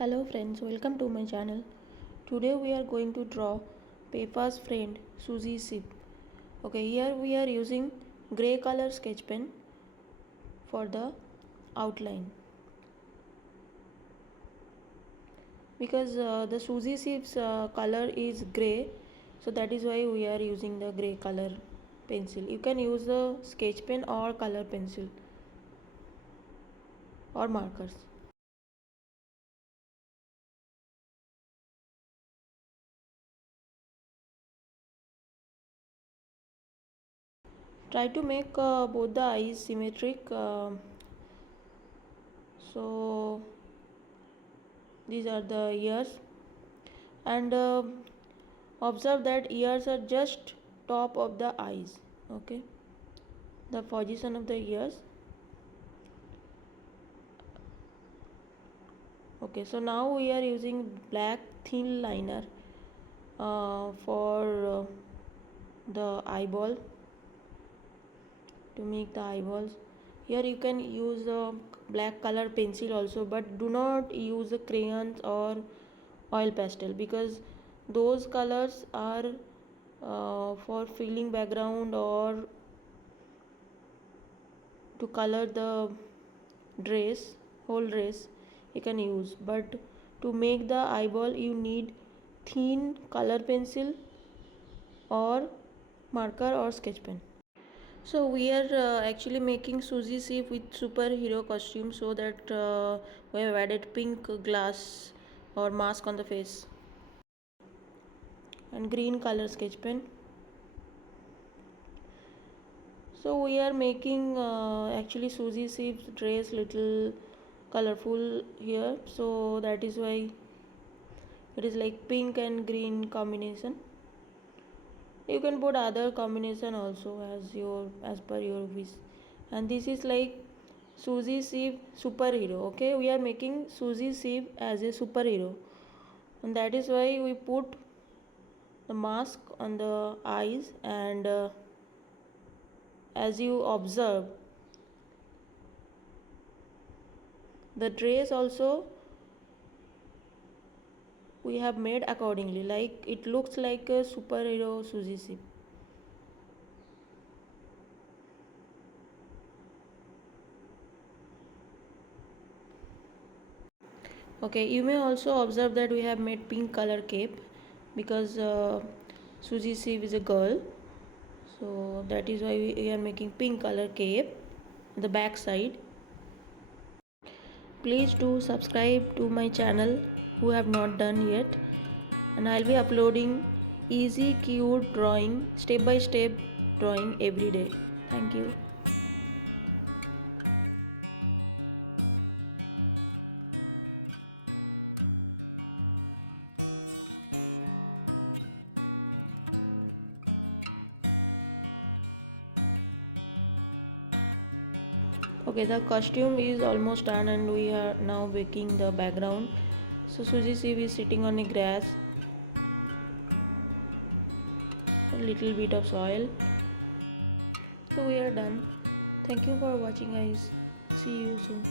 Hello friends, welcome to my channel. Today we are going to draw Peppa's friend Suzy's sheep. Okay, here we are using grey color sketch pen for the outline. Because the Suzy sheep's color is grey, so that is why we are using the grey color pencil. You can use the sketch pen or color pencil or markers. Try to make both the eyes symmetric. So these are the ears, and observe that ears are just top of the eyes. Okay, the position of the ears. Okay, so now we are using black thin liner for the eyeball, to make the eyeballs. Here you can use a black color pencil also, but do not use crayons or oil pastel, because those colors are for filling background or to color the dress, whole dress you can use. But to make the eyeball you need thin color pencil or marker or sketch pen. So we are actually making Suzy sheep with superhero costume, so that we have added pink glass or mask on the face and green color sketch pen. So we are making actually Suzy sheep's dress little colorful here, so that is why it is like pink and green combination. You can put other combination also as per your wish. And this is like Suzy sheep superhero. Okay, we are making Suzy sheep as a superhero, and that is why we put the mask on the eyes. And as you observe, the dress also we have made accordingly, like it looks like a superhero Suzy sheep. Okay, you may also observe that we have made pink color cape, because Suzy sheep is a girl, so that is why we are making pink color cape the back side. Please do subscribe to my channel who have not done yet, and I'll be uploading easy cute drawing, step by step drawing every day. Thank you. Okay, the costume is almost done, and we are now making the background. So Suzy sheep is sitting on a grass, a little bit of soil. So we are done. Thank you for watching, guys. See you soon.